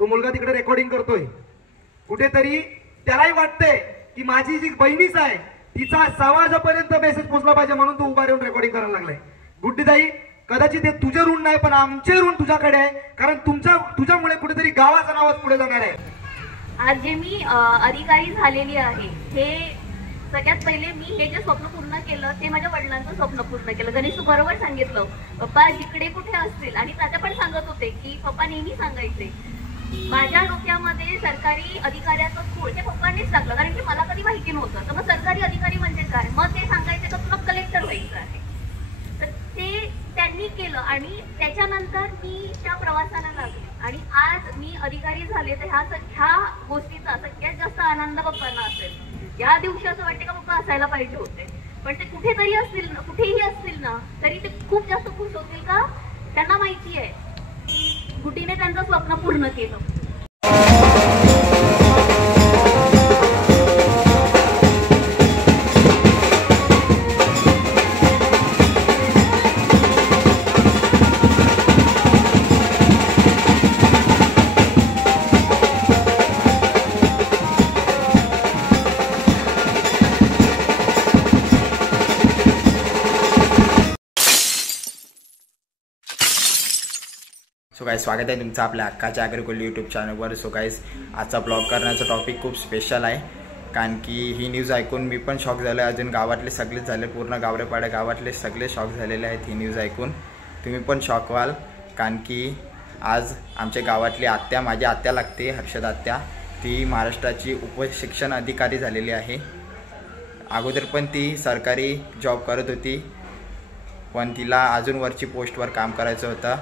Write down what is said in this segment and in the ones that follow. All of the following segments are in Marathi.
तो मुलगा तिकडे रेकॉर्डिंग करतोय, कुठेतरी त्यालाही वाटतंय की माझी जी बहिणीच आहे तिचा समाजापर्यंत मेसेज पोहोचला पाहिजे, म्हणून तो उभा राहून रेकॉर्डिंग करायला लागलाय. गुड्डीताई, कदाचित ते तुझे ऋण नाही पण आमचे ऋण तुझ्याकडे आहे, कारण तुझ्यामुळे कुठेतरी गावाचं नावच पुढे जाणार आहे. आज जे मी अधिकारी झालेली आहे, हे सगळ्यात पहिले मी हे जे स्वप्न पूर्ण केलं ते माझ्या वडिलांचं स्वप्न पूर्ण केलं. गणेश तू बरोबर सांगितलं, पप्पा जिकडे कुठे असतील, आणि तात्या पण सांगत होते की पप्पा नेहमी सांगायचे माझ्या डोक्यामध्ये सरकारी अधिकाऱ्याचं खूळ ते पप्पांनीच टाकलं, कारण की मला कधी माहिती नव्हतं. तर मग सरकारी अधिकारी म्हणजे काय, मग ते सांगायचे का तुला कलेक्टर व्हायचं आहे, तर ते त्यांनी केलं आणि त्याच्यानंतर मी त्या प्रवासाला लागले आणि आज मी अधिकारी झाले. तर ह्या गोष्टीचा सगळ्यात जास्त आनंद पप्पांना असेल. या दिवशी असं वाटते का पप्पा असायला पाहिजे होते, पण ते कुठेतरी असतील ना, कुठेही असतील ना, तरी ते खूप जास्त खुश होतील का त्यांना माहिती आहे गुड्डीने त्यांचं स्वप्न पूर्ण केलं. सो गाइस, स्वागत आहे तुमचं आपल्या हक्काच्या ॲग्रिकल्चर यूट्यूब चॅनलवर. सो गाइस, आजचा ब्लॉग करण्याचा टॉपिक खूप स्पेशल आहे, कारण की ही न्यूज ऐकून मी पण शॉक झालो आहे. अजून गावातले सगळेच झाले, पूर्ण गावरेपाड्या गावातले सगळे शॉक झालेले आहेत ही न्यूज ऐकून. तुम्ही पण शॉक व्हाल, कारण की आज आमच्या गावातली आत्या, माझी आत्या लागते हर्षद आत्या, ती महाराष्ट्राची उपशिक्षण अधिकारी झालेली आहे. अगोदर पण ती सरकारी जॉब करत होती, पण तिला अजून वरची पोस्टवर काम करायचं होतं.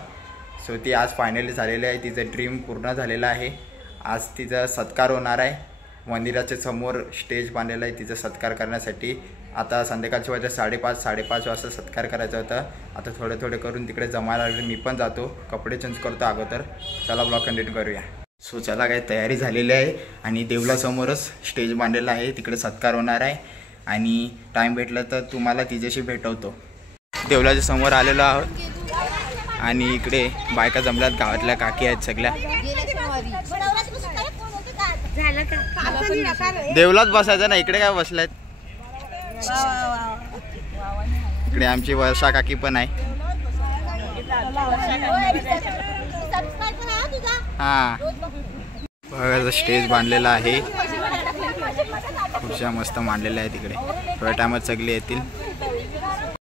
सो ती आज फायनली झालेली आहे, तिचं ड्रीम पूर्ण झालेलं आहे. आज तिचा सत्कार होणार आहे. मंदिराच्या समोर स्टेज बांधलेला आहे तिचा सत्कार करण्यासाठी. आता संध्याकाळच्या वाजता 5:30 वाजता सत्कार करायचा होता. आता थोडे करून तिकडे जमायला लागले. मी पण जातो, कपडे चेंज करतो अगोदर. चला ब्लॉग कंटिन्यू करूया. सो चला, काय तयारी झालेली आहे आणि देवलासमोरच स्टेज बांधलेला आहे, तिकडे सत्कार होणार आहे. आणि टाईम भेटला तर तुम्हाला तिच्याशी भेटवतो. देवलाच्या समोर आलेलो आहोत आणि इकडे बायका जमल्यात, गावातल्या काकी आहेत सगळ्या. देवलात बसायचं ना, इकडे काय बसल्यात. इकडे आमची वर्षा काकी पण आहे. हा बघा, स्टेज बांधलेला आहे, खुर्च्या मस्त मांडलेल्या आहेत. तिकडे थोड्या टायमात सगळे येतील.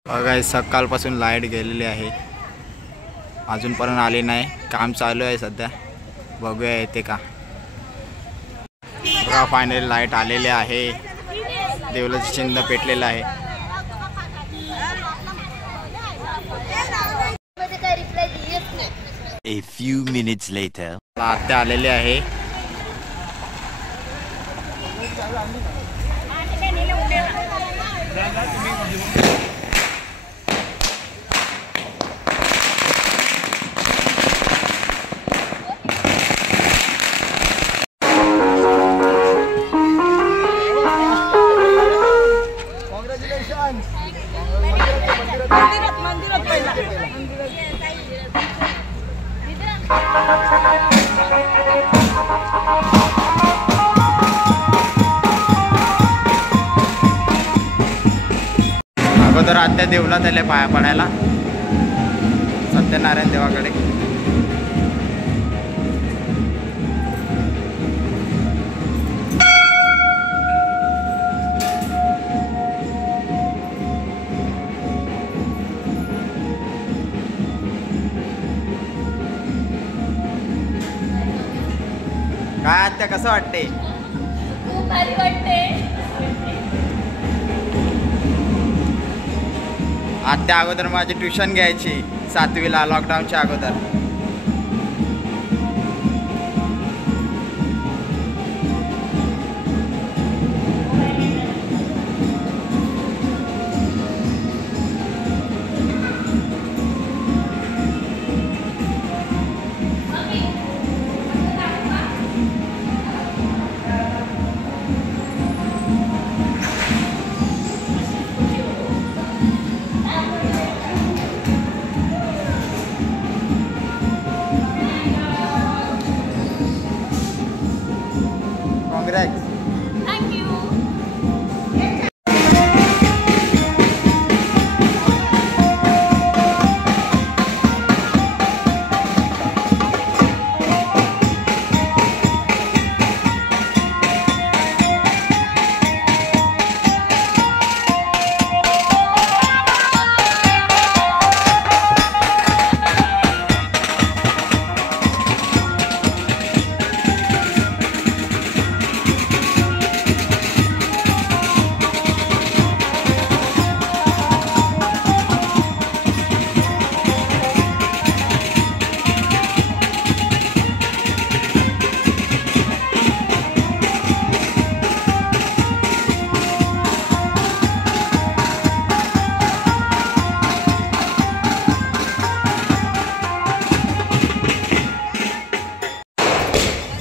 बघा, सकाळपासून लाईट गेलेली आहे, अजूनपर्यंत आले नाही. काम चालू आहे सध्या, बघूया येते का. बघा, फायनली लाईट आलेले आहे, देवलाचं चिन्ह पेटलेलं आहे. A few minutes later. आत्या आलेले आहे. अगोदर आत्या देवलात आले पाया पडायला सत्यनारायण देवाकडे. काय आत्या, कसं वाटते? खूप भारी वाटते. आत्या अगोदर माझी ट्युशन घ्यायची 7वीला, लॉकडाऊनच्या अगोदर.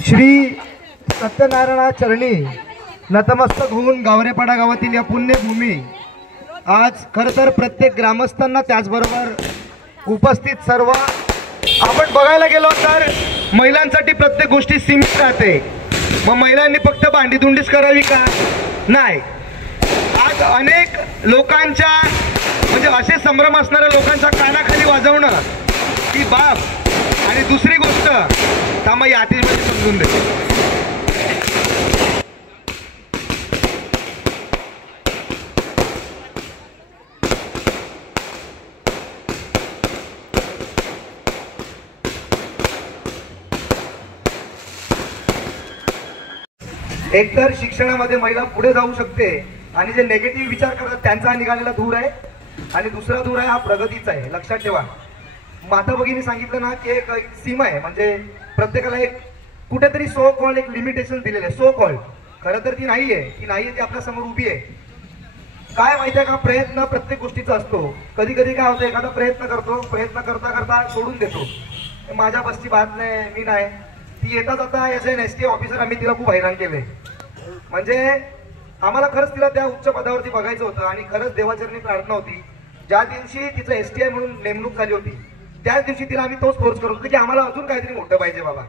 श्री सत्यनारायणा चरणी नतमस्तक होऊन गावरेपाडा गावातील या पुण्यभूमी आज खरं तर प्रत्येक ग्रामस्थांना त्याचबरोबर उपस्थित सर्व आपण बघायला गेलो तर महिलांसाठी प्रत्येक गोष्टी सीमित राहते. मग महिलांनी फक्त भांडीधुंडीच करावी का? नाही. आज अनेक लोकांच्या म्हणजे असे संभ्रम असणाऱ्या लोकांच्या कानाखाली वाजवणं ही बाब. आणि दुसरी गोष्ट थांबा या आतिशबाजी समजून दे. एकतर शिक्षणामध्ये महिला पुढे जाऊ शकते आणि जे नेगेटिव्ह विचार करतात त्यांचा निघालेला धूर आहे. आणि दुसरा धूर आहे हा प्रगतीचा आहे. लक्षात ठेवा, माता भगिनी सांगितलं ना की एक सीमा आहे, म्हणजे प्रत्येकाला एक कुठेतरी सो कॉल एक लिमिटेशन दिलेलं आहे. सो कॉल खरं तर ती नाहीये, ती आपल्या समोर उभी आहे. काय माहितीये का, प्रयत्न प्रत्येक गोष्टीचा असतो. कधी कधी काय होतं, एखादा प्रयत्न करतो, प्रयत्न करता करता सोडून देतो, माझ्या बसची बात नाही, मी नाही. ती येता जाता एज एन ST ऑफिसर आम्ही तिला खूप हैराण केले. म्हणजे आम्हाला खरंच तिला त्या उच्च पदावरती बघायचं होतं आणि खरंच देवाचरणी प्रार्थना होती. ज्या दिवशी तिचं STI म्हणून नेमणूक झाली होती त्याच दिवशी तिला आम्ही तोच फोर्स करत होतो की आम्हाला अजून काहीतरी मोठं पाहिजे बाबा.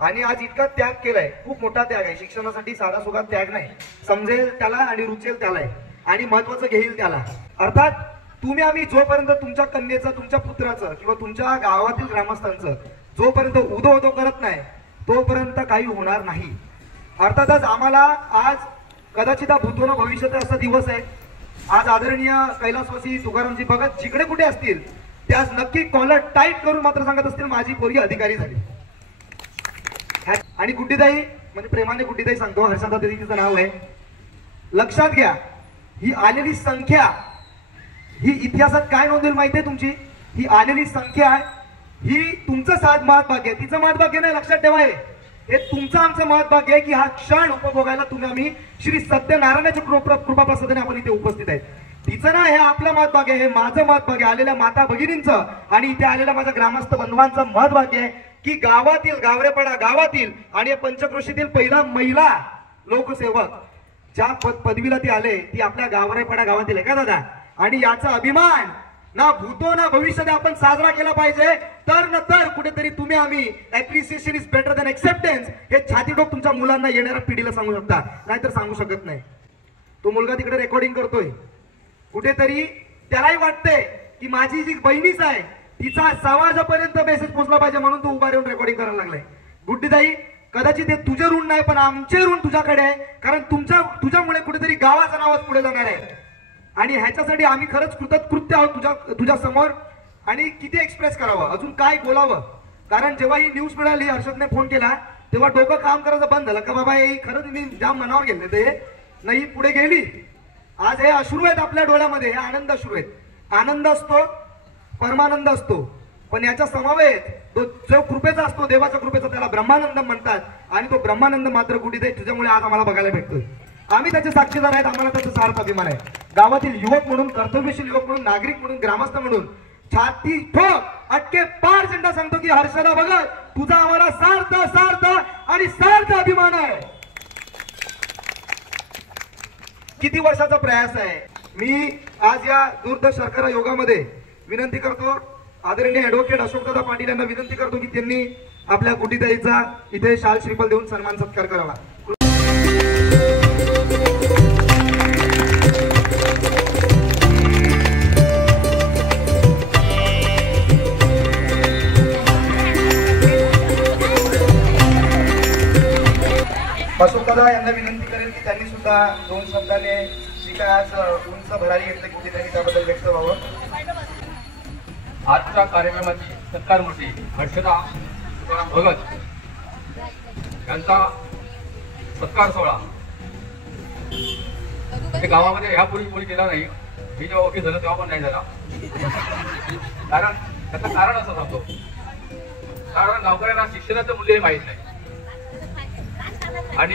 आणि आज इतका त्याग केलाय, खूप मोठा त्याग आहे. शिक्षणासाठी साधा सुद्धा त्याग नाही, समजेल त्याला आणि रुचेल त्याला आहे आणि महत्वाचं घेईल त्याला. अर्थात तुम्ही आम्ही जोपर्यंत तुमच्या कन्येचं, तुमच्या पुत्राचं किंवा तुमच्या गावातील ग्रामस्थांचं जोपर्यंत उदो करत नाही तोपर्यंत काही होणार नाही. अर्थातच आम्हाला आज कदाचित हा भूतो न भविष्यात असा दिवस आहे. आज आदरणीय कैलासवासी तुकारामजी भगत जिकडे कुठे असतील ते आज नक्की कॉलर टाईट करून मात्र सांगत असतील माझी पोरगी अधिकारी झाली. आणि गुड्डीताई म्हणजे प्रेमाने गुड्डीताई सांगतो, हर्षदा देवी तिचं नाव आहे. लक्षात घ्या, ही आलेली संख्या ही इतिहासात काय नोंदवेल माहितीये तुमची? ही आलेली संख्या ही तुमचं महत्भाग्य आहे, तिचं महत्भाग्य नाही. लक्षात ठेवा, हे तुमचं आमचं महत्भाग्य आहे की हा क्षण उपभोगायला तुम्ही आम्ही श्री सत्यनारायणाच्या कृपा प्रसादाने आपण इथे उपस्थित आहेत. तिचं ना हे आपलं महत्भाग्य आहे, हे माझं महत्भाग्य, आलेल्या माता भगिनींचं आणि इथे आलेल्या माझ्या ग्रामस्थ बंधुवांचं महत्भाग्य आहे की गावातील गावरेपाडा गावातील आणि या पंचक्रोशीतील पहिला महिला लोकसेवक ज्या पदवीला ती आले ती आपल्या गावरेपाडा गावातील आहे का दादा. आणि याचा अभिमान ना भूतो ना भविष्यात आपण साजरा केला पाहिजे. तर न तर कुठेतरी तुम्ही आम्ही appreciation is better than acceptance हे छातीडोक तुमच्या मुलांना येणाऱ्या पिढीला सांगू शकता, नाहीतर सांगू शकत नाही. तो मुलगा तिकडे रेकॉर्डिंग करतोय, कुठेतरी त्यालाही वाटतंय की माझी जी बहिणीच आहे तिचा समाजापर्यंत मेसेज पोहोचला पाहिजे म्हणून तो उभा राहून रेकॉर्डिंग करायला लागलाय. गुड्डीताई कदाचित ते तुझे ऋण नाही पण आमचे ऋण तुझ्याकडे आहे, कारण तुझ्यामुळे कुठेतरी गावाचं नावच पुढे जाणार आहे. आणि ह्याच्यासाठी आम्ही खरंच कृतज्ञ आहोत तुझ्या समोर. आणि किती एक्सप्रेस करावं, अजून काय बोलावं, कारण जेव्हा ही न्यूज मिळाली, हर्षदने फोन केला तेव्हा डोकं काम करायचं बंद झालं का बाबा हे खरंच मी जाम मनावर घेतले ते नाही, पुढे गेली. आज हे अश्रू आहेत आपल्या डोळ्यामध्ये, हे आनंद अश्रू आहेत. आनंद असतो, परमानंद असतो, पण याच्या समवेत तो जो कृपेचा असतो, देवाच्या कृपेचा, त्याला ब्रह्मानंद म्हणतात. आणि तो ब्रह्मानंद मात्र कुठे तुझ्यामुळे आज आम्हाला बघायला भेटतोय. आम्ही त्याचे साक्षीदार आहेत, आम्हाला त्याचा सार्थ अभिमान आहे. गावातील युवक म्हणून, कर्तव्यशील युवक म्हणून, नागरिक म्हणून, ग्रामस्थ म्हणून छाती ठोक अटके पार झेंडा सांगतो की हर्षदा भगत तुझा आम्हाला सार्थ आणि सार्थ अभिमान आहे. किती वर्षाचा प्रयास आहे. मी आज या दूरदर्शन शर्करा योगामध्ये विनंती करतो, आदरणीय ऍडव्होकेट अशोकदादा पाटील यांना विनंती करतो की त्यांनी आपल्या गुड्डीताईचा इथे शाल श्रीफल देऊन सन्मान सत्कार करावा. अशोकदादा यांना विनंती करेल की त्यांनी सुद्धा दोन शब्दाने जी काय आज उंच भरारी घेतली गुड्डीताईंनी त्याबद्दल व्यक्त व्हावं. आजच्या कार्यक्रमाची सत्कारमूर्ती हर्षदा तुकाराम भगत यांचा सत्कार सोहळा गावामध्ये ह्यापूर्वी कोणी केला नाही. मी जेव्हा वकील झालं तेव्हा पण नाही झाला. कारण त्याचं कारण असं सांगतो, कारण गावकऱ्यांना शिक्षणाचं मूल्य माहीत नाही आणि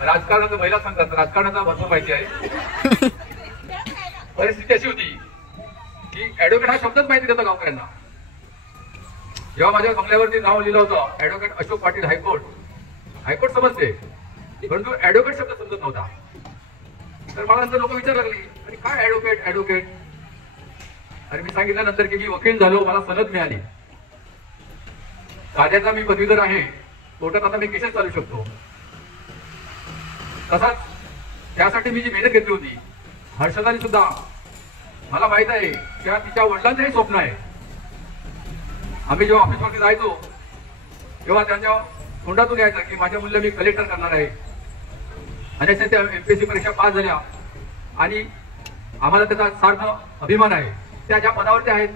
राजकारणाचं महिला सांगतात राजकारणाचा भरपूर माहिती आहे. परिस्थिती अशी होती की ऍडव्होकेट हा शब्दच माहिती देतो गावकऱ्यांना. जेव्हा माझ्या बंगल्यावरती नाव लिहिलं होतं advocate Ashok Patil high court high court समजते, परंतु ऍडव्होकेट शब्द समजत नव्हता. तर मला नंतर लोक विचार लागले, अरे काय ऍडव्होकेट. अरे मी सांगितल्यानंतर की मी वकील झालो, मला सनद मिळाली, कायद्याचा मी पदवीधर आहे, कोर्टात आता मी केसेस चालू शकतो. तसाच त्यासाठी मी जी मेहनत घेतली होती, हर्षदाने सुद्धा, मला माहित आहे त्या तिच्या वडिलांचं हे स्वप्न आहे. आम्ही जेव्हा ऑफिसवरती जायचो तेव्हा त्यांच्या तोंडातून यायचं की माझ्या मुलीला मी कलेक्टर करणार आहे. आणि अशा त्या MPSC परीक्षा पास झाल्या आणि आम्हाला त्याचा सार्थ अभिमान आहे. त्या ज्या पदावरती आहेत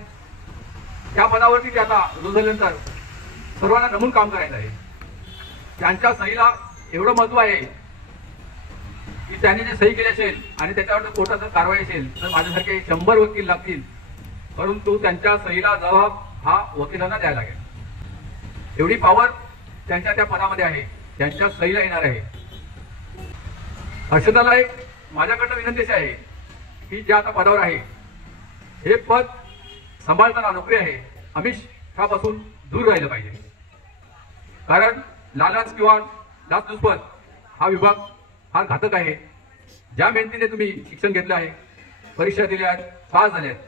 त्या पदावरती ते आता रुजू झाल्यानंतर सर्वांना नमून काम करायचं आहे. त्यांच्या सहीला एवढं महत्व आहे की त्यांनी जे सही केली असेल आणि त्याच्यावर कोर्टाचं कारवाई असेल तर माझ्यासारखे 100 वकील लागतील, परंतु त्यांच्या सहीला जबाब हा वकिलांना द्यायला लागेल. एवढी पॉवर त्यांच्या त्या पदामध्ये आहे, त्यांच्या सहीला येणार आहे. हर्षदाला एक माझ्याकडनं विनंती अशी आहे की ज्या आता पदावर आहे हे पद सांभाळताना नोकरी आहे, आमिषापासून दूर राहिलं पाहिजे. कारण लालच किंवा लाचलुचपत हा विभाग हा घातक आहे. ज्या मेहनतीने तुम्ही शिक्षण घेतलं आहे, परीक्षा दिल्या आहेत, पास झाले आहेत,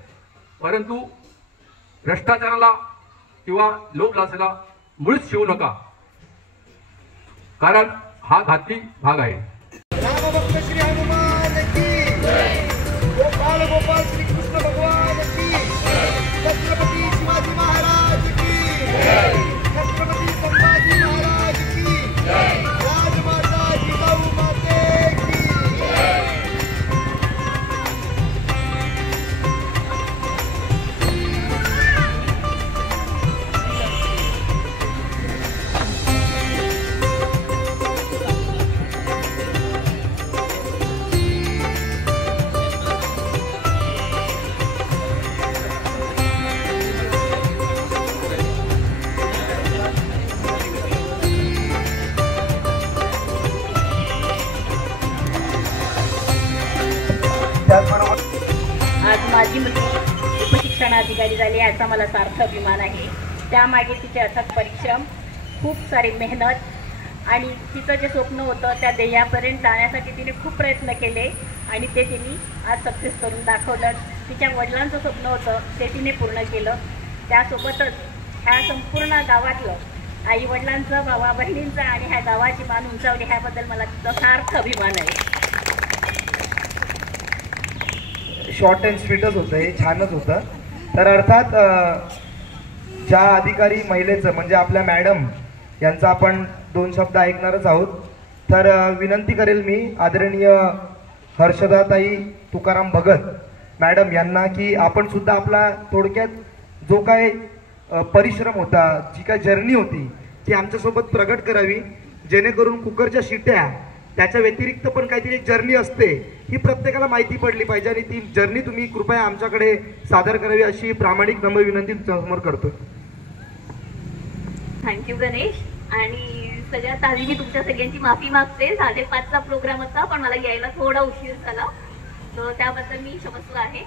परंतु भ्रष्टाचाराला किंवा लोकलाचेला मुळीच शिवू नका, कारण हा घातकी भाग आहे. रामभक्त श्री हनुमान की गोपाल गोपाल श्री कृष्ण भगवान की, छत्रपती शिवाजी महाराज की, छत्रपती संभाजी महाराज की, राजमाता जिजाऊ माते की. त्याचबरोबर आज माझी मुलगी उपशिक्षणाधिकारी झाली याचा मला सार्थ अभिमान आहे. त्यामागे तिचे अथक परिश्रम, खूप सारी मेहनत आणि तिचं जे स्वप्न होतं त्या ध्येयापर्यंत जाण्यासाठी तिने खूप प्रयत्न केले आणि ते तिने आज सक्सेस करून दाखवलं. तिच्या वडिलांचं स्वप्न होतं ते तिने पूर्ण केलं. त्यासोबतच ह्या संपूर्ण गावातलं आई वडिलांचं, भावा बहिणींचं आणि ह्या गावाची मान उंचावली ह्याबद्दल मला तिचा सार्थ अभिमान आहे. शॉर्ट अँड स्वीटच होतं, हे छानच होतं. तर अर्थात ज्या अधिकारी महिलेचं म्हणजे आपल्या मॅडम यांचा आपण 2 शब्द ऐकणारच आहोत. तर विनंती करेल मी आदरणीय हर्षदाताई तुकाराम भगत मॅडम यांना की आपण सुद्धा आपला थोडक्यात जो काय परिश्रम होता, जी काय जर्नी होती ती आमच्यासोबत प्रगट करावी, जेणेकरून कुकरच्या शिट्या त्याच्या व्यतिरिक्त पण काहीतरी एक जर्नी असते ही प्रत्येकाला माहिती पडली पाहिजे आणि ती जर्नी तुम्ही कृपया आमच्याकडे सादर करावी अशी प्रामाणिक नम्र विनंती तुमच्यासमोर करतो. थँक्यू गणेश. आणि सगळ्यात आधी मी तुमच्या सगळ्यांची माफी मागते. 5:30चा प्रोग्राम होता पण मला यायला थोडा उशीर झाला, तर त्याबद्दल मी क्षमस्व आहे.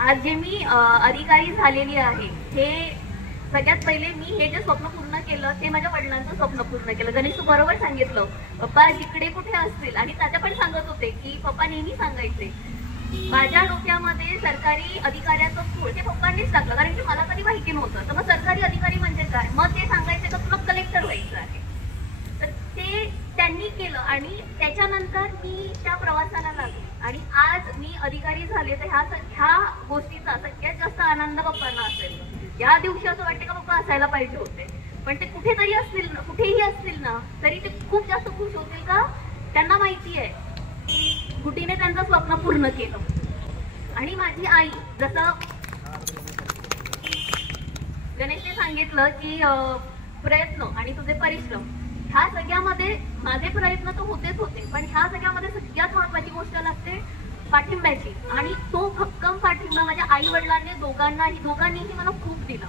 आज जे मी अधिकारी झालेली आहे हे सगळ्यात पहिले मी हे जे स्वप्न पूर्ण केलं ते माझ्या वडिलांचं स्वप्न पूर्ण केलं. गणेश तू बरोबर सांगितलं, पप्पा जिकडे कुठे असतील आणि तात्या पण सांगत होते की पप्पा नेहमी सांगायचे माझ्या डोक्यामध्ये सरकारी अधिकाऱ्याचं स्थूळ ते पप्पांनीच टाकलं, कारण की मला कधी माहिती नव्हतं. तर मग सरकारी अधिकारी म्हणजे काय, मग ते सांगायचे का तुला कलेक्टर व्हायचं आहे. तर ते त्यांनी केलं आणि त्याच्यानंतर मी त्या प्रवासाला लागले आणि आज मी अधिकारी झाले. तर ह्या गोष्टीचा सगळ्यात जास्त आनंद पप्पांना असेल. या दिवशी असं वाटतं का पप्पा असायला पाहिजे होते, पण ते कुठेतरी असतील ना, कुठेही असतील ना तरी ते खूप जास्त खुश होतील का त्यांना माहिती आहे गुटीने त्यांचं स्वप्न पूर्ण केलं. आणि माझी आई, जसं गणेशने सांगितलं की प्रयत्न आणि तुझे परिश्रम, ह्या सगळ्यामध्ये माझे प्रयत्न तर होतेच होते, पण ह्या सगळ्यामध्ये सगळ्यात महत्वाची गोष्ट लागते पाठिंब्याची. आणि तो भक्कम पाठिंबा माझ्या आई वडिलांनी दोघांनीही मला खूप दिला.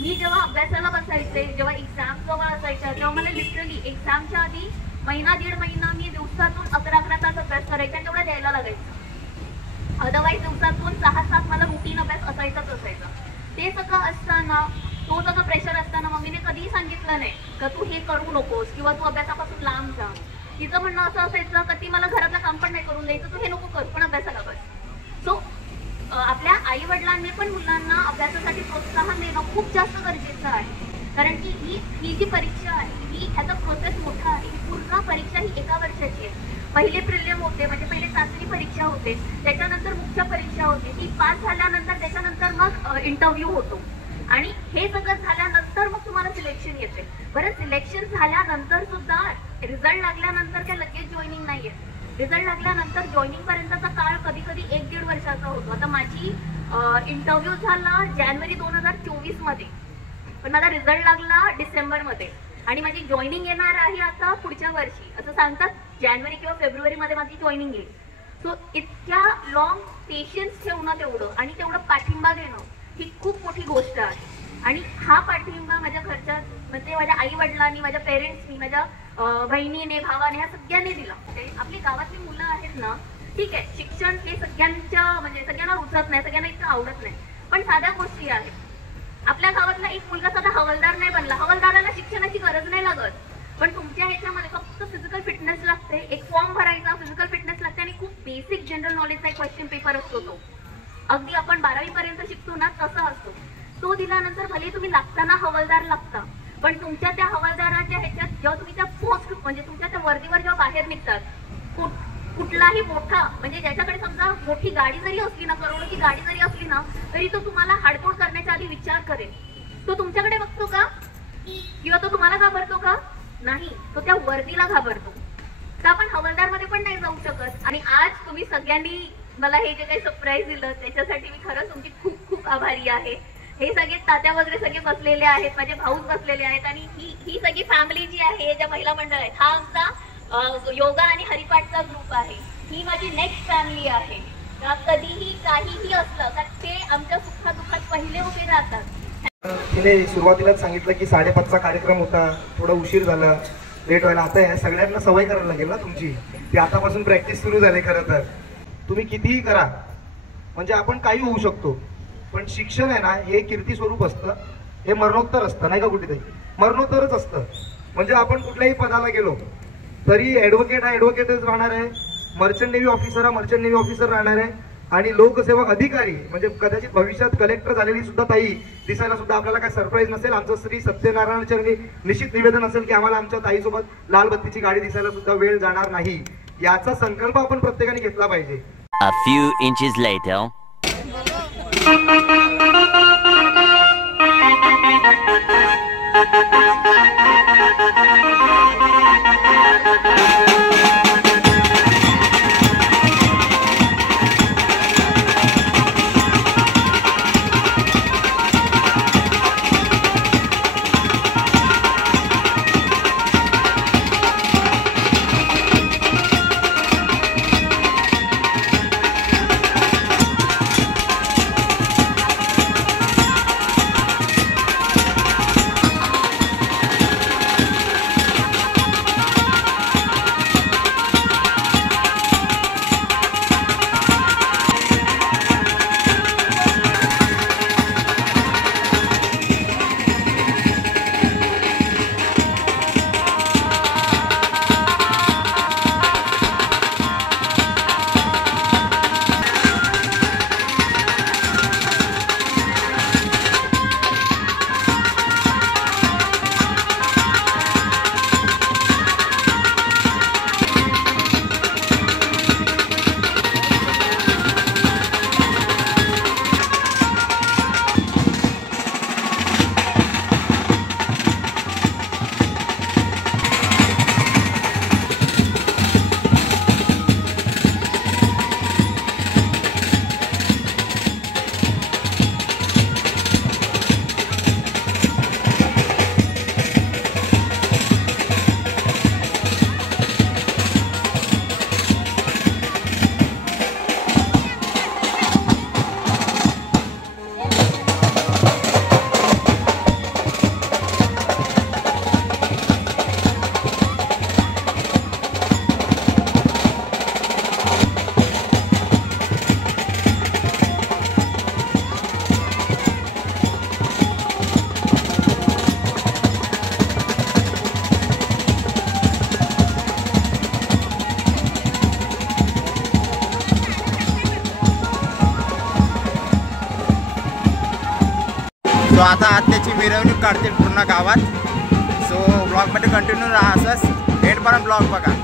मी जेव्हा अभ्यासाला बसायचे, जेव्हा एक्झाम जवळ असायच्या, तेव्हा मला लिटरली एक्झामच्या आधी 1-1.5 महिना मी दिवसातून 11-11 तास अभ्यास करायचा आणि तेवढा द्यायला लागायचा. अदरवाईज दिवसातून 6 मला रुटीन अभ्यास असायचाच असायचा. ते सगळं असताना, तो सगळं प्रेशर असताना मम्मीने कधीही सांगितलं नाही का तू हे करू नकोस किंवा तू अभ्यासापासून लांब जा. तिचं म्हणणं असं असायचं का ती मला घरातलं काम पण नाही करून द्यायचं, तू हे नको कर पण अभ्यासाला बस. सो आपल्या आई वडिलांनी पण मुलांना अभ्यासासाठी प्रोत्साहन देणं खूप जास्त गरजेचं आहे. कारण की ही जी परीक्षा आहे ही ह्याचा प्रोसेस मोठा आहे. पूर्ण परीक्षा ही एका वर्षाची आहे. पहिले प्रिलिम होते, म्हणजे पहिले चाचणी परीक्षा होते, त्याच्यानंतर मुख्य परीक्षा होते, ती पास झाल्यानंतर त्याच्यानंतर मग इंटरव्ह्यू होतो आणि हे सगळं झाल्यानंतर मग तुम्हाला सिलेक्शन येते. बरं, सिलेक्शन झाल्यानंतर सुद्धा रिझल्ट लागल्यानंतर काय लगेच जॉईनिंग नाहीये. रिझल्ट लागल्यानंतर जॉईनिंग पर्यंतचा काळ कधी कधी 1-1.5 वर्षाचा होतो. आता माझी इंटरव्ह्यू झाला जानेवारी 2024 मध्ये, पण मला रिझल्ट लागला डिसेंबरमध्ये आणि माझी जॉईनिंग येणार आहे आता पुढच्या वर्षी. असं सांगतात जानेवारी किंवा फेब्रुवारीमध्ये माझी जॉईनिंग येईल. सो इतक्या लॉंग पेशन्स ठेवणं तेवढं आणि तेवढं पाठिंबा देणं ही खूप मोठी गोष्ट आहे. आणि हा पाठिंबा माझ्या घरच्या म्हणजे माझ्या आई वडिलांनी, माझ्या पेरेंट्सनी, माझ्या बहिणीने, भावाने, ह्या सगळ्यांनी दिला. आपली गावातली मुलं आहेत ना, ठीक आहे, शिक्षण हे सगळ्यांच्या म्हणजे सगळ्यांना रुचत नाही, सगळ्यांना इतकं आवडत नाही, पण साध्या गोष्टी आहेत. आपल्या गावातला एक मुलगा साधा हवालदार नाही बनला, हवालदाराला शिक्षणाची गरज नाही लागत, पण तुमच्या ह्याच्यामध्ये फक्त फिजिकल फिटनेस लागते, एक फॉर्म भरायचा, फिजिकल फिटनेस लागते आणि खूप बेसिक जनरल नॉलेजचा एक क्वेश्चन पेपर असतो. तो अगदी आपण 12वी पर्यंत शिकतो ना तसा असतो. तो दिल्यानंतर भले तुम्ही लागताना हवालदार लागता, पण तुमच्या त्या हवालदाराच्या ह्याच्यात जेव्हा तुम्ही त्या पोस्ट म्हणजे तुमच्या त्या वर्दीवर जेव्हा बाहेर निघतात, कुठलाही मोठा म्हणजे ज्याच्याकडे समजा मोठी गाडी जरी असली ना, करोडोची गाडी जरी असली ना, तरी तो तुम्हाला हाडतोड करण्याच्या आधी विचार करेल. तो तुमच्याकडे बघतो का किंवा तो तुम्हाला घाबरतो का? नाही, तो त्या वर्दीला घाबरतो. तर आपण हवालदार मध्ये पण नाही जाऊ शकत. आणि आज तुम्ही सगळ्यांनी मला हे जे काही सरप्राईज दिलं त्याच्यासाठी मी खरंच तुमची खूप खूप आभारी आहे. हे सगळे तात्या वगैरे सगळे बसलेले आहेत, माझे भाऊच बसलेले आहेत आणि ही सगळी फॅमिली जी आहे, ज्या महिला मंडळ आहेत, हा आमचा योगा आणि हरिपाठचा ग्रुप आहे. ही माझी नेक्स्ट फॅमिली आहे. कधीही काहीही असलं तर ते आमच्या सुखादुःखात पहिले उभे राहतात. तिने सुरुवातीलाच सांगितलं की 5:30चा कार्यक्रम होता, थोडा उशीर झाला, लेट व्हायला. आता या सगळ्यांना सवय करायला लागेल ना तुमची, ती आतापासून प्रॅक्टिस सुरू झाली. खरं तर तुम्ही कितीही करा, म्हणजे आपण काही होऊ शकतो, पण शिक्षण आहे ना हे कीर्ती स्वरूप असतं, हे मरणोत्तर असतं, नाही का कुठेतरी मरणोत्तरच असतं. म्हणजे आपण कुठल्याही पदाला गेलो तरी ॲडव्होकेट हा ॲडव्होकेटच राहणार आहे, मर्चंट नेव्ही ऑफिसर हा मर्चंट नेव्ही ऑफिसर राहणार आहे, आणि लोकसेवक अधिकारी म्हणजे कदाचित भविष्यात कलेक्टर झालेली सुद्धा ताई दिसायला सुद्धा आपल्याला काय सरप्राईज नसेल. आमचं श्री सत्यनारायण चरणी निश्चित निवेदन असेल की आम्हाला आमच्या ताईसोबत लाल बत्तीची गाडी दिसायला सुद्धा वेळ जाणार नाही. याचा संकल्प आपण प्रत्येकाने घेतला पाहिजे. A few inches later. So आता आत्याची मिरवणूक काढतील पूर्ण गावात. सो ब्लॉगमध्ये कंटिन्यू राहा, असंच एंडपर्यंत ब्लॉग बघा.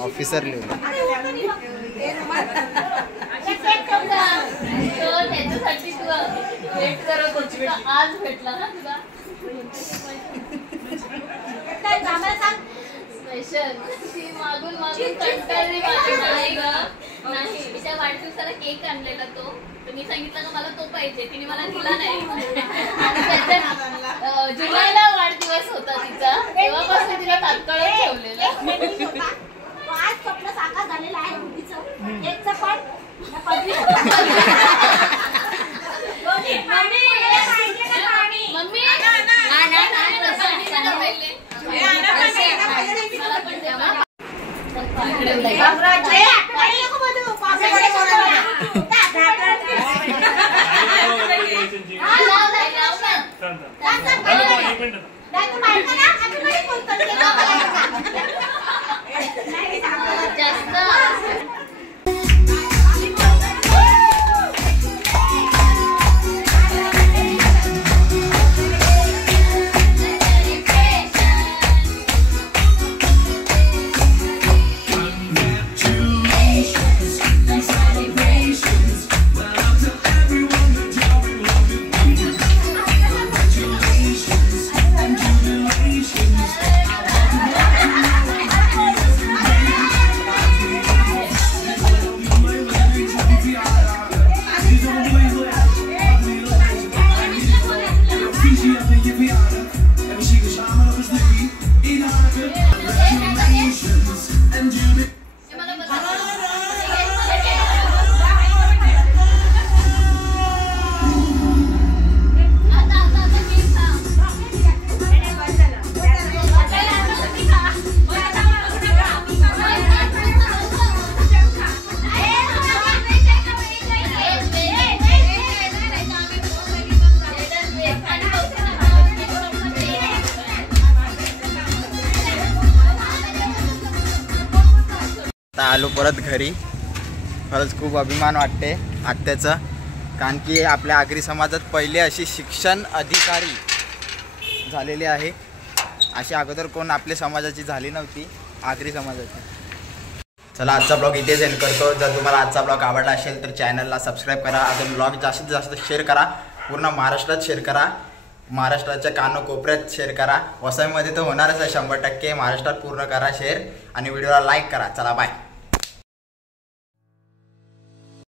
ऑफिसर लिहिलं. त्याच्यासाठी तू वेट करत होती का? आज भेटला ना तुला स्पेशल. ती मागून कंटाळली नाही ग. नाही, मी त्या वाढदिवसाला केक आणलेला तो, तर मी सांगितलं का मला तो पाहिजे, तिने मला दिला नाही. आणि जुलैला वाढदिवस होता तिचा, तेव्हापासून तिला तात्काळ ठेवलेलं. आज स्वप्न साकार झालेलं आहे मुलीचं. एकचं पण मम्मी आलो परत घरी. खरंच खूप अभिमान वाटते आत्याचं, कारण की आपल्या आगरी समाजात पहिले अशी शिक्षण अधिकारी झालेली आहे. अशी अगोदर कोण आपल्या समाजाची झाली नव्हती, आगरी समाजाची. चला आजचा ब्लॉग इथेच एंड करतो. जर तुम्हाला आजचा ब्लॉग आवडला असेल तर चॅनलला सबस्क्राईब करा. अजून ब्लॉग जास्तीत जास्त शेअर करा, पूर्ण महाराष्ट्रात शेअर करा, महाराष्ट्राच्या कानकोपऱ्यात शेअर करा. वसईमध्ये तर होणारच आहे 100%. महाराष्ट्रात पूर्ण करा शेअर आणि व्हिडिओला लाईक करा. चला बाय.